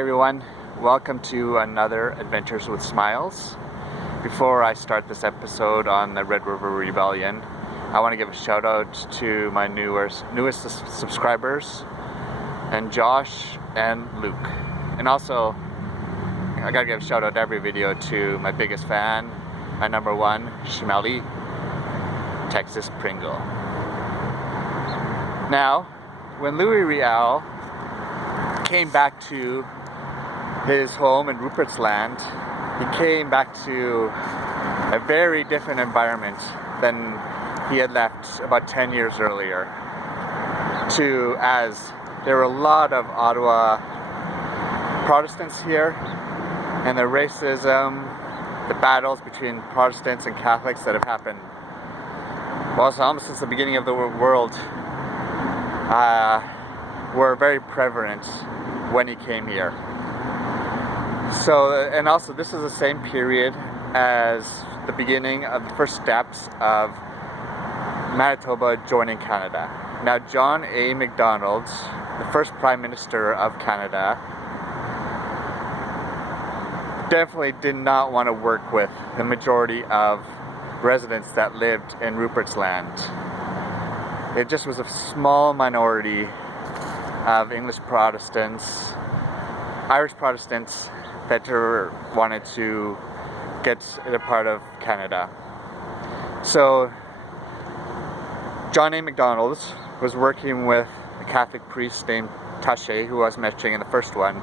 everyone, welcome to another Adventures with Smiles. Before I start this episode on the Red River Rebellion, I want to give a shout out to my newest subscribers, and Josh and Luke. And also, I gotta give a shout out every video to my biggest fan, my number one, Shmeli, Texas Pringle. Now, when Louis Riel came back to his home in Rupert's Land, he came back to a very different environment than he had left about 10 years earlier. As there were a lot of Ottawa Protestants here, and the racism, the battles between Protestants and Catholics that have happened, well, so almost since the beginning of the world, were very prevalent when he came here. So, and also this is the same period as the beginning of the first steps of Manitoba joining Canada. Now, John A. Macdonald, the first Prime Minister of Canada, definitely did not want to work with the majority of residents that lived in Rupert's Land. It just was a small minority of English Protestants, Irish Protestants that wanted to get a part of Canada. So John A. Macdonald was working with a Catholic priest named Taché, who I was mentioning in the first one,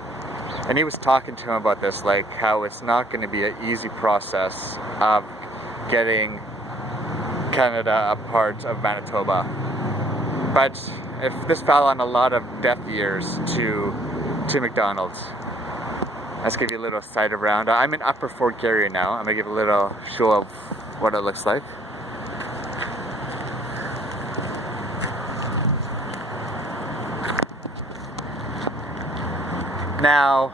and he was talking to him about this, like how it's not going to be an easy process of getting Canada a part of Manitoba. But if this fell on a lot of deaf ears to Macdonald. Let's give you a little sight around. I'm in Upper Fort Garry now. I'm going to give a little show of what it looks like. Now,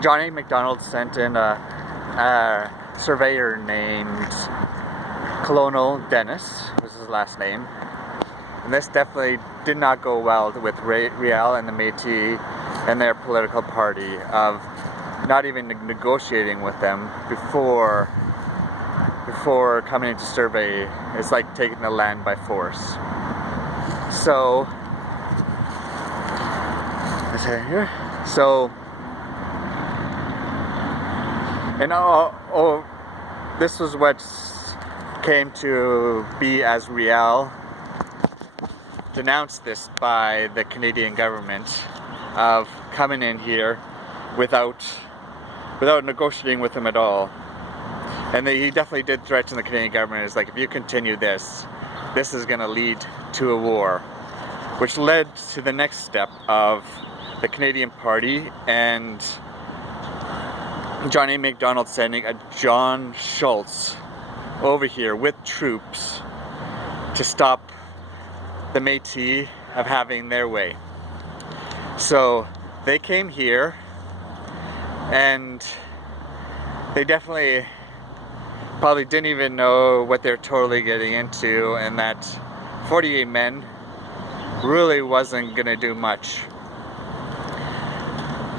John A. Macdonald sent in a surveyor named Colonel Dennis, was his last name. And this definitely did not go well with Riel and the Métis and their political party, of not even negotiating with them before coming in to survey. It's like taking the land by force. So, let's see here. So, and this was what came to be as Riel denounced this by the Canadian government, of coming in here without negotiating with them at all. And he definitely did threaten the Canadian government. It's like, if you continue this is going to lead to a war, which led to the next step of the Canadian Party and John A. Macdonald sending a John Schultz over here with troops to stop the Métis of having their way. So they came here, and they definitely probably didn't even know what they're totally getting into, and that 48 men really wasn't gonna do much.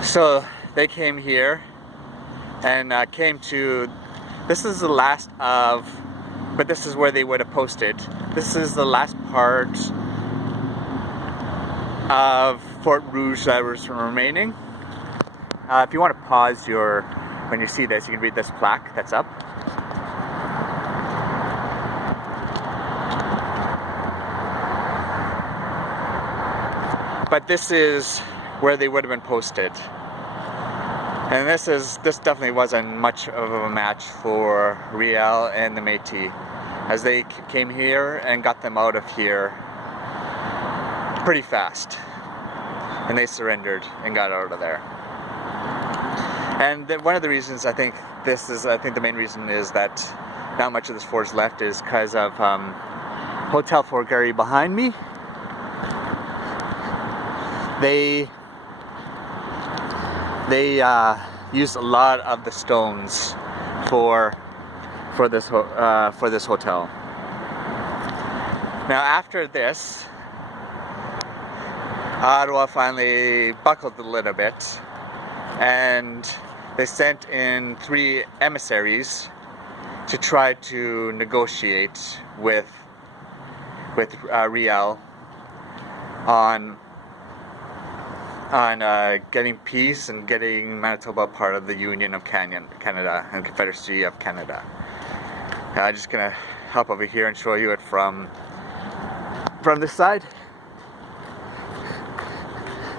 So they came here and came to, this is the last of, but this is where they would have posted. This is the last part of Fort Rouge that was remaining. If you want to pause when you see this, you can read this plaque that's up. But this is where they would have been posted. And this definitely wasn't much of a match for Riel and the Métis, as they came here and got them out of here pretty fast, and they surrendered and got out of there. And one of the reasons I think the main reason is that not much of this force left is because of Hotel Fort Garry behind me. They used a lot of the stones for this hotel. Now, after this, Ottawa finally buckled a little bit, and they sent in 3 emissaries to try to negotiate with Riel on getting peace and getting Manitoba part of the Union of Canada and Confederacy of Canada. I'm just gonna hop over here and show you it from this side.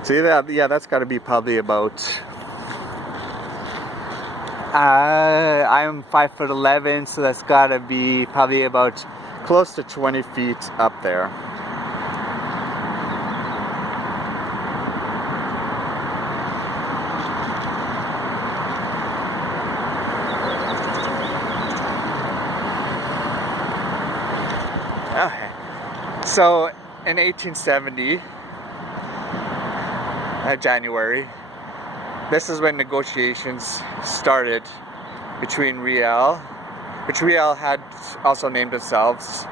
See that? Yeah, that's got to be probably about. I'm 5'11", so that's got to be probably about close to 20 feet up there. Okay. So in 1870, January, this is when negotiations started between Riel, which Riel had also named themselves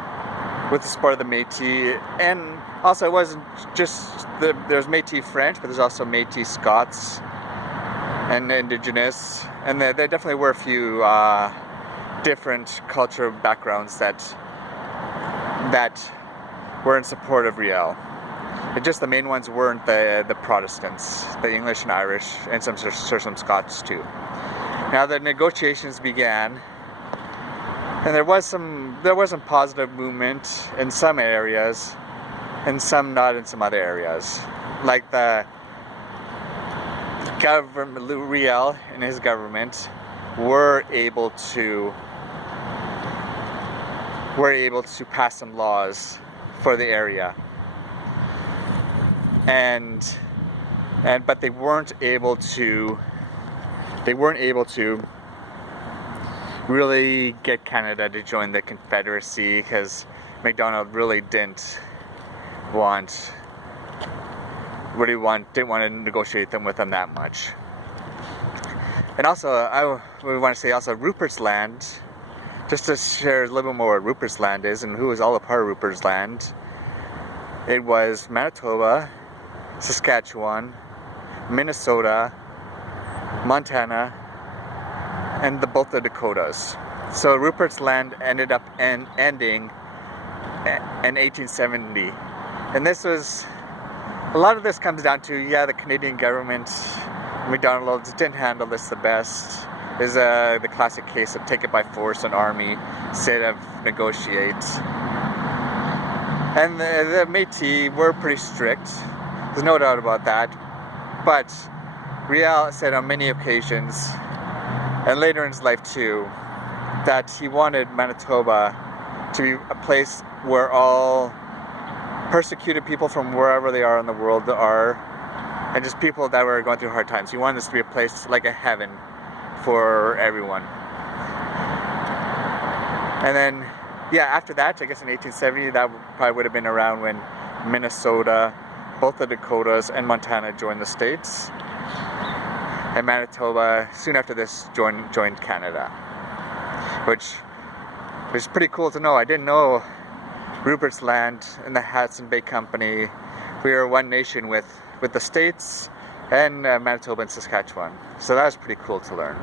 with the support of the Métis, and also it wasn't just there's Métis French, but there's also Métis Scots and Indigenous, and there definitely were a few different cultural backgrounds that were in support of Riel. Just the main ones weren't the Protestants, the English and Irish, and some Scots too. Now the negotiations began, and there was some positive movement in some areas, and some not in some other areas. Like the government, Riel and his government were able to pass some laws for the area. But they weren't able to really get Canada to join the Confederacy, because Macdonald really didn't want to negotiate with them that much. And also, we want to say also Rupert's Land, just to share a little bit more what Rupert's Land is and who was all a part of Rupert's Land. It was Manitoba, Saskatchewan, Minnesota, Montana, and both the Dakotas. So Rupert's Land ended up ending in 1870, and this was a lot of this comes down to the Canadian government, Macdonald didn't handle this the best. Is the classic case of take it by force, an army instead of negotiate. And the Métis were pretty strict. There's no doubt about that. But Riel said on many occasions, and later in his life too, that he wanted Manitoba to be a place where all persecuted people from wherever they are in the world are, and just people that were going through hard times. He wanted this to be a place like a heaven for everyone. And then, after that, I guess in 1870, that probably would have been around when Minnesota, both the Dakotas, and Montana joined the States. And Manitoba, soon after this, joined Canada. Which is pretty cool to know. I didn't know Rupert's Land and the Hudson Bay Company, we were one nation with the States and Manitoba and Saskatchewan. So that was pretty cool to learn.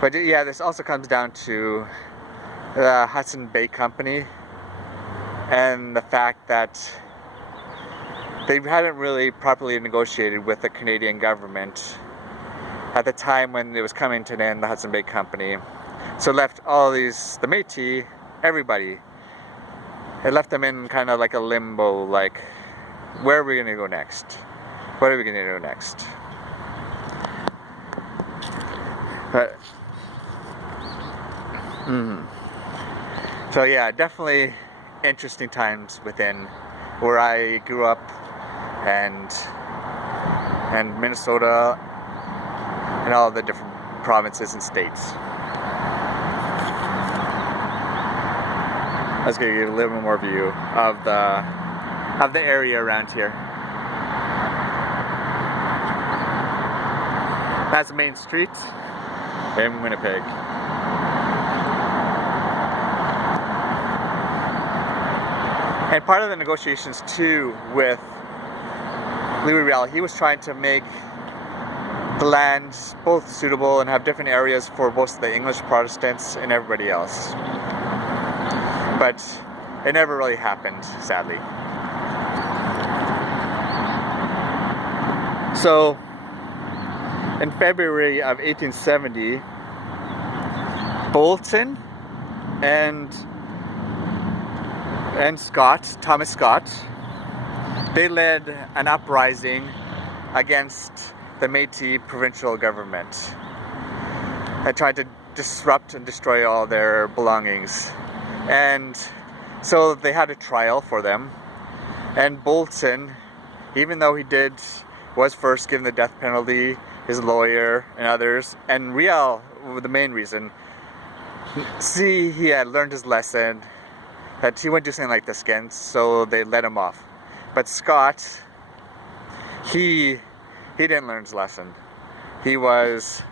But this also comes down to the Hudson Bay Company and the fact that they hadn't really properly negotiated with the Canadian government at the time when it was coming to an end, the Hudson Bay Company. So it left all these, the Métis, everybody, it left them in kind of like a limbo, like, where are we going to go next? What are we going to do next? But, so definitely interesting times within where I grew up, and Minnesota, and all the different provinces and states. I was going to give a little bit more view of the area around here. That's Main Street in Winnipeg. And part of the negotiations too with Louis Riel, he was trying to make the land both suitable and have different areas for both the English Protestants and everybody else. But it never really happened, sadly. So, in February of 1870, Bolton and Scott, Thomas Scott, they led an uprising against the Métis provincial government and tried to disrupt and destroy all their belongings. And so they had a trial for them. And Bolton, even though he was first given the death penalty, his lawyer and others, and Riel, the main reason, he had learned his lesson, that he wouldn't do something like this again, so they let him off. But Scott, he didn't learn his lesson. He was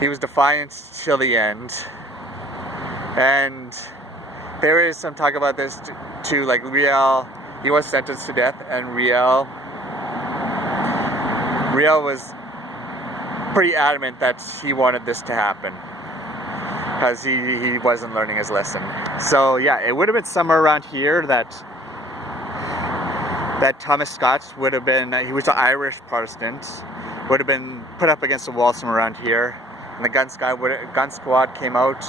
defiant till the end. And there is some talk about this too, like Riel, he was sentenced to death, and Riel was pretty adamant that he wanted this to happen because he wasn't learning his lesson. So yeah, it would have been somewhere around here that Thomas Scott would have been, he was an Irish Protestant, would have been put up against the wall somewhere around here, and the gun squad came out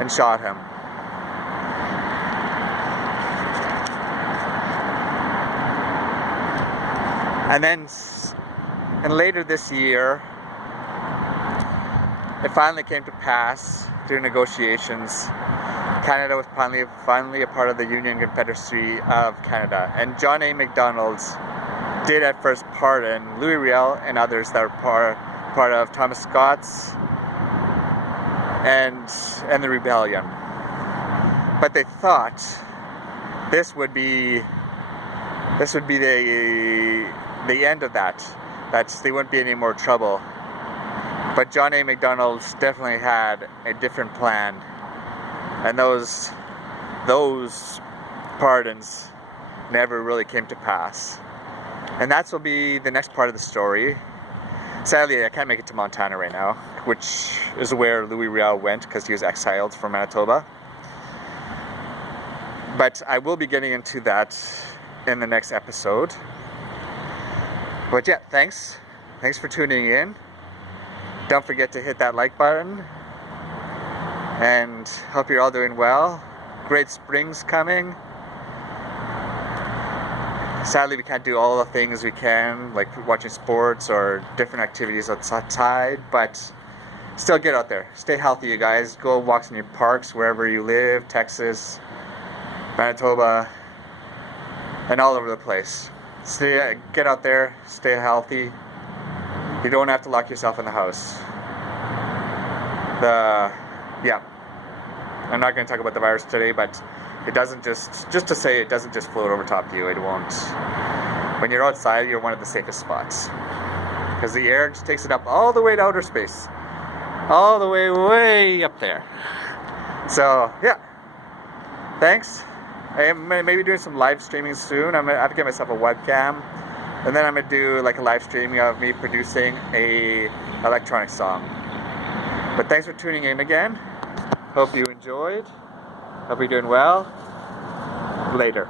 and shot him. And later this year, it finally came to pass through negotiations. Canada was finally a part of the Union Confederacy of Canada, and John A. Macdonald did at first pardon Louis Riel and others that were part of Thomas Scott's and the rebellion. But they thought this would be the end of that they wouldn't be any more trouble. But John A. Macdonald definitely had a different plan, and those pardons never really came to pass. And that will be the next part of the story. Sadly, I can't make it to Montana right now, which is where Louis Riel went because he was exiled from Manitoba. But I will be getting into that in the next episode. But yeah, thanks for tuning in. Don't forget to hit that like button, and hope you're all doing well. Great spring's coming. Sadly, we can't do all the things we can, like watching sports or different activities outside, but still get out there. Stay healthy, you guys. Go walks in your parks wherever you live, Texas, Manitoba, and all over the place. Get out there, stay healthy. You don't have to lock yourself in the house. I'm not going to talk about the virus today, but it doesn't just to say it doesn't just float over top of you. It won't. When you're outside, you're one of the safest spots because the air just takes it up all the way to outer space, all the way up there. So yeah, thanks. I am maybe doing some live streaming soon. I have to get myself a webcam, and then I'm gonna do like a live streaming of me producing a electronic song. But thanks for tuning in again. Hope you enjoyed. Hope you're doing well. Later.